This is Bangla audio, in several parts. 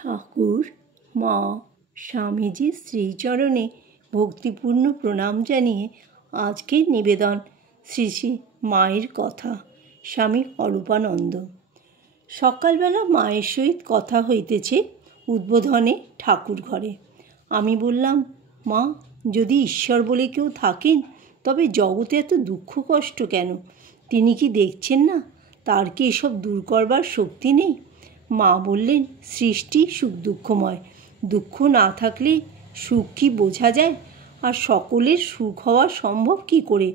ঠাকুর, মা, স্বামীজির শ্রীচরণে ভক্তিপূর্ণ প্রণাম জানিয়ে আজকের নিবেদন শ্রী শ্রী মায়ের কথা। স্বামী অরূপানন্দ। সকালবেলা মায়ের সহিত কথা হইতেছে উদ্বোধনে ঠাকুর ঘরে। আমি বললাম, মা, যদি ঈশ্বর বলে কেউ থাকেন তবে জগতে এত দুঃখ কষ্ট কেন? তিনি কি দেখছেন না? তার কি এসব দূর করবার শক্তি নেই? মা বললেন, সৃষ্টি সুখ দুঃখময়, দুঃখ না থাকলে সুখ কি বোঝা যায়? আর সকলের সুখ হওয়া সম্ভব কি করে?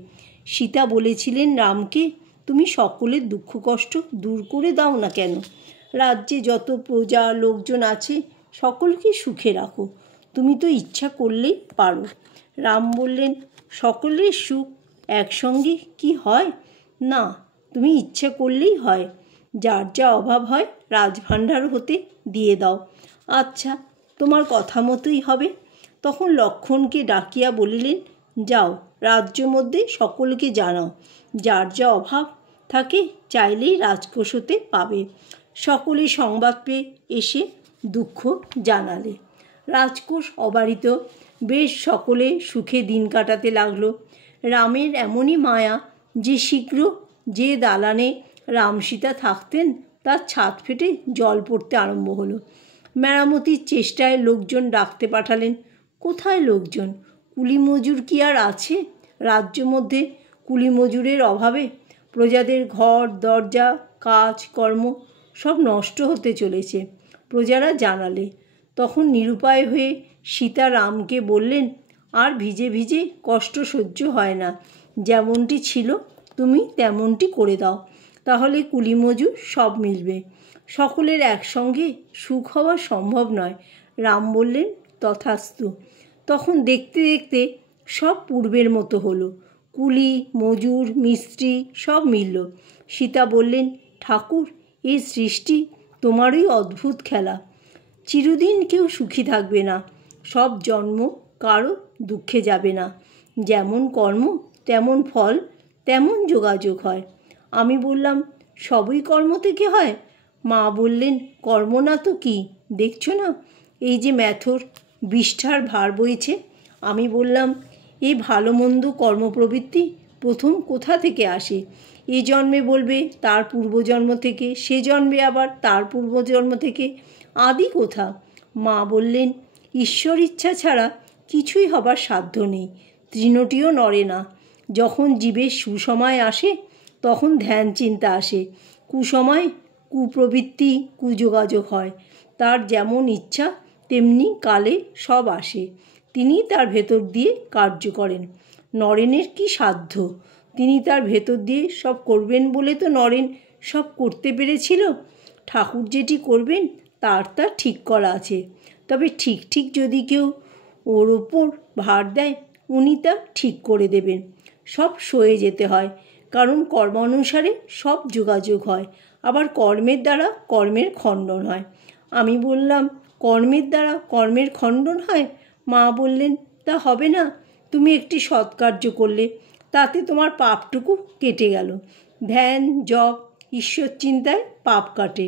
সীতা বলেছিলেন রামকে, তুমি সকলের দুঃখ কষ্ট দূর করে দাও না কেন? রাজ্যে যত প্রজা লোকজন আছে সকলকে সুখে রাখো, তুমি তো ইচ্ছা করলেই পারো। রাম বললেন, সকলের সুখ একসঙ্গে কি হয়? না, তুমি ইচ্ছা করলেই হয়। যার যা অভাব হয় রাজভাণ্ডার হতে দিয়ে দাও। আচ্ছা, তোমার কথা মতোই হবে। তখন লক্ষ্মণকে ডাকিয়া বলিলেন, যাও, রাজ্য মধ্যে সকলকে জানাও, যার যা অভাব থাকে চাইলেই রাজকোষ হতে পাবে। সকলে সংবাদ পেয়ে এসে দুঃখ জানালে। রাজকোষ অবারিত, বেশ সকলে সুখে দিন কাটাতে লাগলো। রামের এমনই মায়া যে শীঘ্র যে দালানে রাম সীতা থাকতেন তার ছাদ ফেটে জল পড়তে আরম্ভ হলো। মেরামতির চেষ্টায় লোকজন ডাকতে পাঠালেন। কোথায় লোকজন? কুলি মজুর কি আর আছে? রাজ্য মধ্যে কুলি মজুরের অভাবে প্রজাদের ঘর দরজা কাজ কর্ম সব নষ্ট হতে চলেছে, প্রজারা জানালে। তখন নিরুপায় হয়ে সীতা রামকে বললেন, আর ভিজে ভিজে কষ্ট সহ্য হয় না, যেমনটি ছিল তুমি তেমনটি করে দাও, তাহলে কুলি মজুর সব মিলবে। সকলের একসঙ্গে সুখ হওয়া সম্ভব নয়। রাম বললেন, তথাস্তু। তখন দেখতে দেখতে সব পূর্বের মতো হলো। কুলি মজুর মিস্ত্রি সব মিলল। সীতা বললেন, ঠাকুর, এই সৃষ্টি তোমারই অদ্ভুত খেলা। চিরদিন কেউ সুখী থাকবে না, সব জন্ম কারো দুঃখে যাবে না। যেমন কর্ম তেমন ফল, তেমন যোগাযোগ হয়। আমি বললাম, সবই কর্ম থেকে হয়? মা বললেন, কর্ম না তো কি, দেখছো না, এই যে ম্যাথর বিষ্ঠার ভার বইছে। আমি বললাম, এই ভালো মন্দ কর্মপ্রবৃত্তি প্রথম কোথা থেকে আসে? এ জন্মে বলবে তার পূর্বজন্ম থেকে, সে জন্মে আবার তার পূর্বজন্ম থেকে, আদি কোথা? মা বললেন, ঈশ্বর ইচ্ছা ছাড়া কিছুই হবার সাধ্য নেই, তৃণটিও নড়ে না। যখন জীবের সুসময় আসে তখন ধ্যান চিন্তা আসে, কুসময় কুপ্রবৃত্তি কুযোগাযোগ হয়। তার যেমন ইচ্ছা তেমনি কালে সব আসে, তিনি তার ভেতর দিয়ে কার্য করেন। নরেনের কি সাধ্য? তিনি তার ভেতর দিয়ে সব করবেন বলে তো নরেন সব করতে পেরেছিল। ঠাকুর যেটি করবেন তার ঠিক করা আছে, তবে ঠিক ঠিক যদি কেউ ওর ওপর ভার দেয় উনি তা ঠিক করে দেবেন। সব সয়ে যেতে হয়, কারণ কর্মানুসারে সব যোগাযোগ হয়, আবার কর্মের দ্বারা কর্মের খণ্ডন হয়। আমি বললাম, কর্মের দ্বারা কর্মের খণ্ডন হয়? মা বললেন, তা হবে না। তুমি একটি সৎকার্য করলে, তাতে তোমার পাপটুকু কেটে গেল। ধ্যান জপ ঈশ্বর চিন্তায় পাপ কাটে।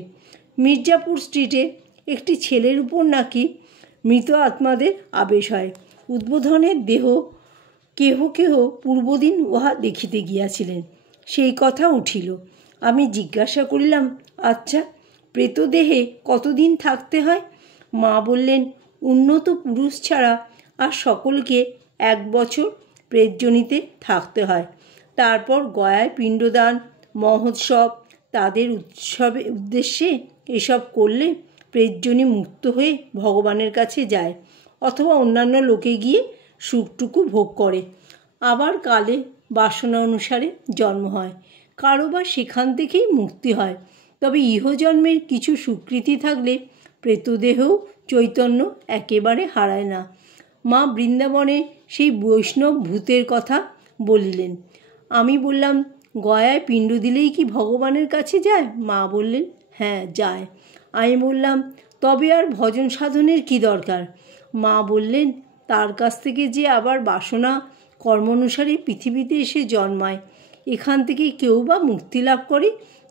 মির্জাপুর স্ট্রিটে একটি ছেলের উপর নাকি মৃত আত্মাদের আবেশ হয়। উদ্বোধনের দেহ কেহ কেহ পূর্বদিন উহা দেখিতে গিয়াছিলেন, সেই কথা উঠিল। আমি জিজ্ঞাসা করিলাম, আচ্ছা, প্রেতদেহে কতদিন থাকতে হয়? মা বললেন, উন্নত পুরুষ ছাড়া আর সকলকে 1 বছর প্রেতজনিতে থাকতে হয়। তারপর গয়ায় পিণ্ডদান মহোৎসব, তাদের উদ্দেশ্যে এসব করলে প্রেতজনি মুক্ত হয়ে ভগবানের কাছে যায়, অথবা অন্যান্য লোকে গিয়ে সুখটুকু ভোগ করে। আবার কালে বাসনা অনুসারে জন্ম হয়, কারো বা সেখান থেকেই মুক্তি হয়। তবে ইহজন্মের কিছু সুকৃতি থাকলে প্রেতদেহেও চৈতন্য একেবারে হারায় না। মা বৃন্দাবনে সেই বৈষ্ণব ভূতের কথা বলিলেন। আমি বললাম, গয়ায় পিণ্ড দিলেই কি ভগবানের কাছে যায়? মা বললেন, হ্যাঁ, যায়। আমি বললাম, তবে আর ভজন সাধনের কি দরকার? মা বললেন, তার কাছ থেকে যে আবার বাসনা কর্মানুসারে পৃথিবীতে এসে জন্মায়, এখান থেকে কেউ বা মুক্তি লাভ করে,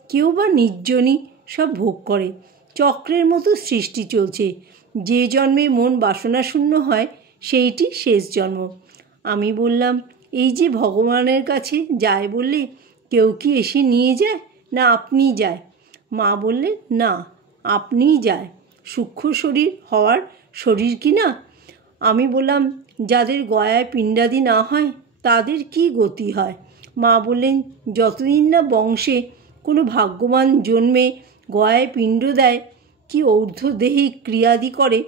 কেউ বা নির্জনই সব ভোগ করে, চক্রের মতো সৃষ্টি চলছে। যে জন্মে মন বাসনাশূন্য হয় সেইটি শেষ জন্ম। আমি বললাম, এই যে ভগবানের কাছে যায় বললে, কেউ কি এসে নিয়ে যায় না আপনিই যায়? মা বললেন, না, আপনিই যায়। সূক্ষ্ম শরীর হওয়ার শরীর কি না? আমি বললাম, যাদের গয়ায় পিণ্ডাদি না হয় তাদের কি গতি হয়? মা বললেন, যতদিন না বংশে কোনো ভাগ্যবান জন্মে গয়ায় পিণ্ড দেয় কি ঊর্ধ্বদেহী ক্রিয়াদি করে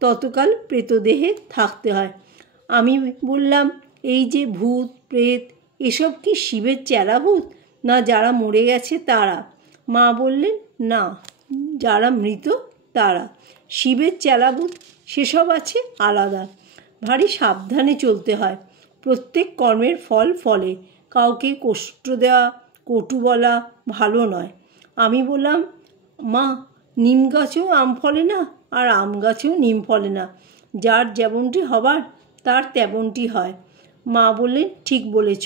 ততকাল প্রেতদেহে থাকতে হয়। আমি বললাম, এই যে ভূত প্রেত এসব কি শিবের চেলাভূত না যারা মরে গেছে তারা? মা বললেন, না, যারা মৃত তারা। শিবের চেলাভূত সেসব আছে আলাদা। ভারী সাবধানে চলতে হয়। প্রত্যেক কর্মের ফল ফলে। কাউকে কষ্ট দেওয়া, কটু বলা ভালো নয়। আমি বললাম, মা, নিম গাছেও আম ফলে না আর আম গাছেও নিম ফলে না। যার যেমনটি হবার তার তেমনটি হয়। মা বললেন, ঠিক বলেছ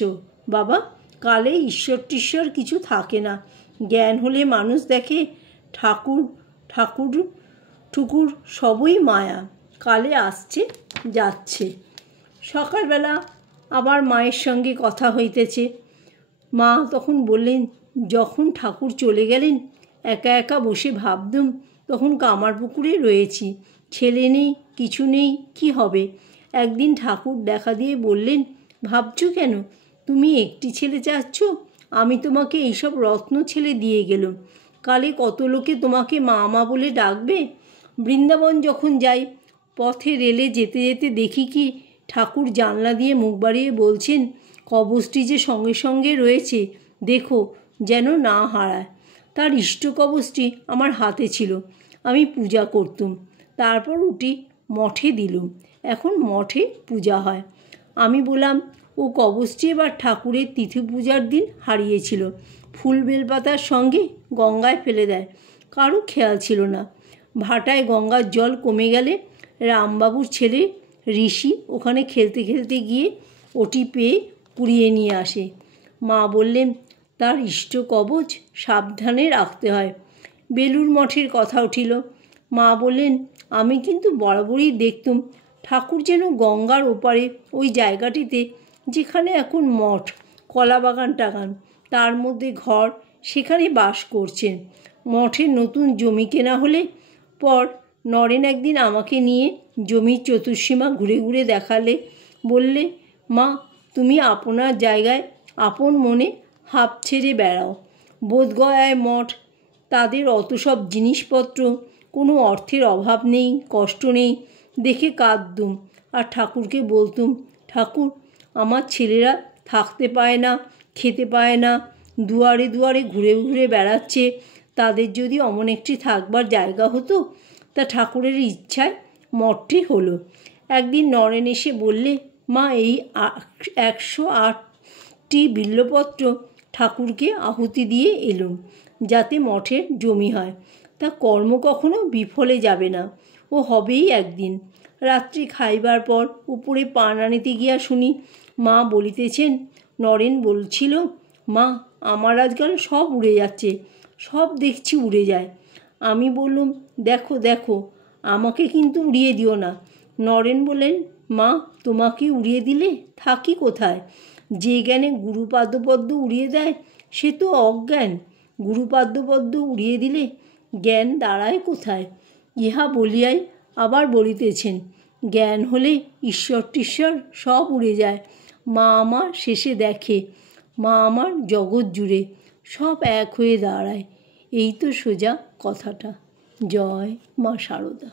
বাবা, কালে ঈশ্বর টিশ্বর কিছু থাকে না। জ্ঞান হলে মানুষ দেখে ঠাকুর ঠুকুর সবই মায়া, কালে আসছে যাচ্ছে। সকালবেলা আবার মায়ের সঙ্গে কথা হইতেছে। মা তখন বললেন, যখন ঠাকুর চলে গেলেন একা একা বসে ভাবতুম তখন কামারপুকুরে রয়েছি, ছেলে নেই, কিছু নেই, কি হবে? একদিন ঠাকুর দেখা দিয়ে বললেন, ভাবছো কেন? তুমি একটি ছেলে চাচ্ছ? আমি তোমাকে এইসব রত্ন ছেলে দিয়ে গেলাম, কালে কত লোকে তোমাকে মা মা বলে ডাকবে। বৃন্দাবন যখন যাই পথে রেলে যেতে যেতে দেখি কি ঠাকুর জানলা দিয়ে মুখ বাড়িয়ে বলছেন, কবচটি যে সঙ্গে সঙ্গে রয়েছে দেখো যেন না হারায়। তার ইষ্ট কবচটি আমার হাতে ছিল, আমি পূজা করতুম, তারপর উঠি মঠে দিলুম, এখন মঠে পূজা হয়। আমি বললাম, ও কবচটি এবার ঠাকুরের তিথি পূজার দিন হারিয়েছিল, ফুল বেলপাতার সঙ্গে গঙ্গায় ফেলে দেয়, কারো খেয়াল ছিল না। ভাটায় গঙ্গার জল কমে গেলে রামবাবুর ছেলে ঋষি ওখানে খেলতে খেলতে গিয়ে ওটি পেয়ে কুড়িয়ে নিয়ে আসে। মা বললেন, তার ইষ্ট কবচ সাবধানে রাখতে হয়। বেলুর মঠের কথা উঠিল। মা বললেন, আমি কিন্তু বরাবরই দেখতুম ঠাকুর যেন গঙ্গার ওপারে ওই জায়গাটিতে যেখানে এখন মঠ, কলাবাগান টাগান, তার মধ্যে ঘর, সেখানে বাস করছেন। মঠের নতুন জমি কেনা হলে পর নরেন একদিন আমাকে নিয়ে জমির চতুর্সীমা ঘুরে ঘুরে দেখালে, বললে, মা, তুমি আপনার জায়গায় আপন মনে হাঁপ ছেড়ে বেড়াও। বোধগয়ায় মঠ, তাদের অত সব জিনিসপত্র, কোনো অর্থের অভাব নেই, কষ্ট নেই, দেখে কাঁদতুম আর ঠাকুরকে বলতুম, ঠাকুর, আমার ছেলেরা থাকতে পায় না, খেতে পায় না, দুয়ারে দুয়ারে ঘুরে ঘুরে বেড়াচ্ছে, তাদের যদি অমন একটি থাকবার জায়গা হতো। তা ঠাকুরের ইচ্ছায় মঠটি হলো। একদিন নরেন এসে বললে, মা, এই 108টি বিল্বপত্র ঠাকুরকে আহুতি দিয়ে এলুম, যাতে মঠের জমি হয়। তা কর্ম কখনো বিফলে যাবে না, ও হবেই একদিন। রাত্রি খাইবার পর উপরে পান আনিতে গিয়া শুনি মা বলিতেছেন, নরেন বলছিল, মা, আমার আজকাল সব উড়ে যাচ্ছে, সব দেখছি উড়ে যায়। আমি বললুম, দেখো দেখো, আমাকে কিন্তু উড়িয়ে দিও না। নরেন বললেন, মা, তোমাকে উড়িয়ে দিলে থাকি কোথায়? যে জ্ঞানে গুরুপাদপদ্ম উড়িয়ে দেয় সে তো অজ্ঞান, গুরুপাদপদ্ম উড়িয়ে দিলে জ্ঞান দাঁড়ায় কোথায়? ইহা বলিয়াই আবার বলিতেছেন, জ্ঞান হলে ঈশ্বর টিশ্বর সব উড়ে যায়, মা আমার শেষে দেখে, মা আমার জগৎ জুড়ে সব এক হয়ে দাঁড়ায়। এই তো সোজা কথাটা। জয় মা শারদা।